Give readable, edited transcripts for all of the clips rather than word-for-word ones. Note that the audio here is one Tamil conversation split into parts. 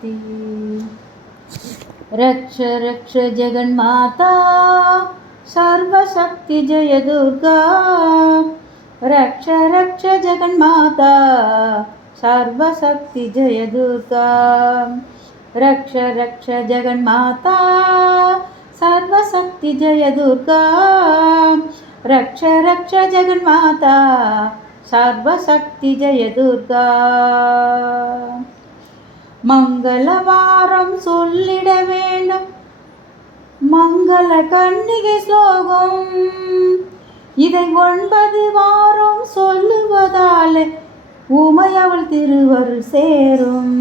सर्वशक्ति। रक्ष रक्ष जगन्माता सर्वशक्ति जय दुर्गा। रक्ष रक्ष जगन्माता सर्वशक्ति जय दुर्गा। रक्ष रक्ष जगन्माता सर्वशक्ति जय दुर्गा। रक्ष रक्ष जगन्माता सर्वशक्ति जय दुर्गा। मंगलवारम சொல்லிட வேண்டும் மங்கள கன்னிகை ஸ்லோகம். இதை 9 வாரம் சொல்லுவதாலே உமையவள் திருவருள் சேரும்.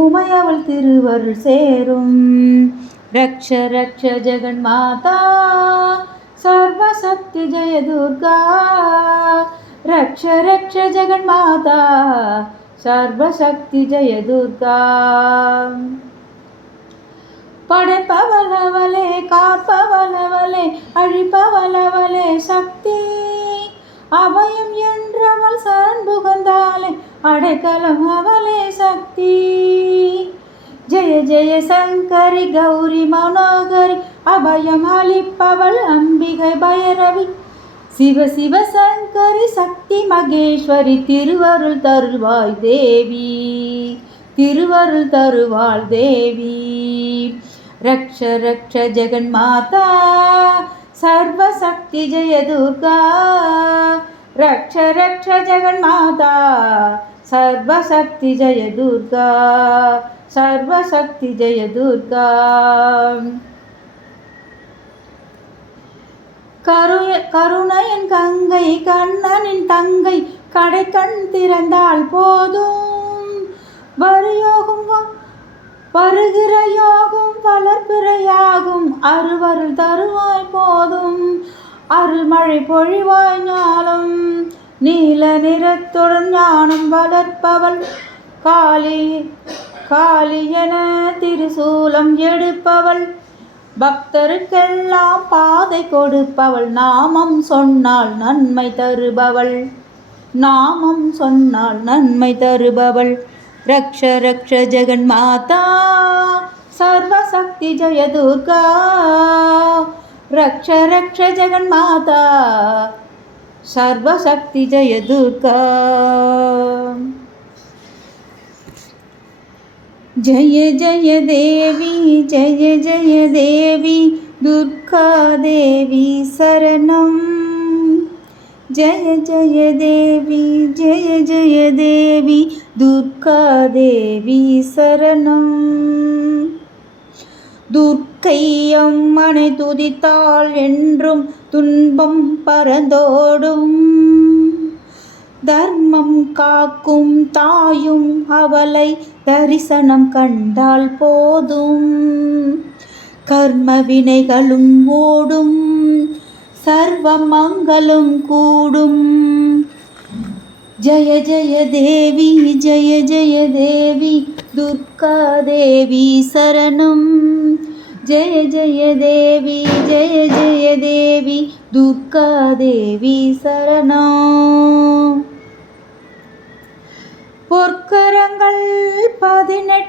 உமையவள் திருவருள் சேரும். रक्ष रक्ष जगन्माता सर्वशक्ति जय दुर्गा। रक्ष रक्ष जगन्माता सर्वशक्ति जय दुर्गा। படைப்பவளவளே காப்பவளவளே அழிப்பவளவளே சக்தி. அபயம் என்றவள் சண்புகந்தாலே அடைக்கலம் அவளே சக்தி. जय जय शंकरी गौरी मनोहरी अभयम अलिप्पवள் अंबिகை भैरवी. शिव शिव शंकरी शक्ति मगेश्वरी திருவருள் தருவாய் தேவி. திருவருள் தருவாள் தேவி. रक्ष रक्ष जगन्माता सर्वशक्ति जय दुर्गा। रक्ष रक्ष जगन्माता सर्वशक्ति जय दुर्गा. सर्वशक्ति जय दुर्गा. கருணையின் கங்கை கண்ணனின் தங்கை கடை கண் திறந்தால் போதும். வருயோகும் வருகிற யோகும் வளர்பிறையாகும் அருவருள் தருவாய் போதும். அருள்மழை பொழிவாய் ஞானம் நீல நிறத்துடன் ஞானம் வளர்ப்பவள் காளி. காளி என திருசூலம் எடுப்பவள் பக்தருக்கெல்லாம் பாதை கொடுப்பவள். நாமம் சொன்னால் நன்மை தருபவள். நாமம் சொன்னால் நன்மை தருபவள். रक्ष रक्ष जगन्माता सर्वशक्ति जय दुर्गा. रक्ष रक्ष जगन्माता सर्वशक्ति जय दुर्गा. जय जय देवी जय जय देवी दुर्गा देवी शरणं. जय जय देवी जय जय देवी दुर्गा देवी शरणं. துர்க்கை அம்மனை துதித்தாள் என்றும் துன்பம் பறந்தோடும். தர்மம் காக்கும் தாயும் அவளை தரிசனம் கண்டால் போதும். கர்ம வினைகளும் ஓடும் சர்வ மங்களம் கூடும். जय जय देवी जय जय देवी दुर्गा देवी शरणं. जय जय देवी जय जय देवी दुर्गा देवी शरणं. பொற்கரங்கள் 18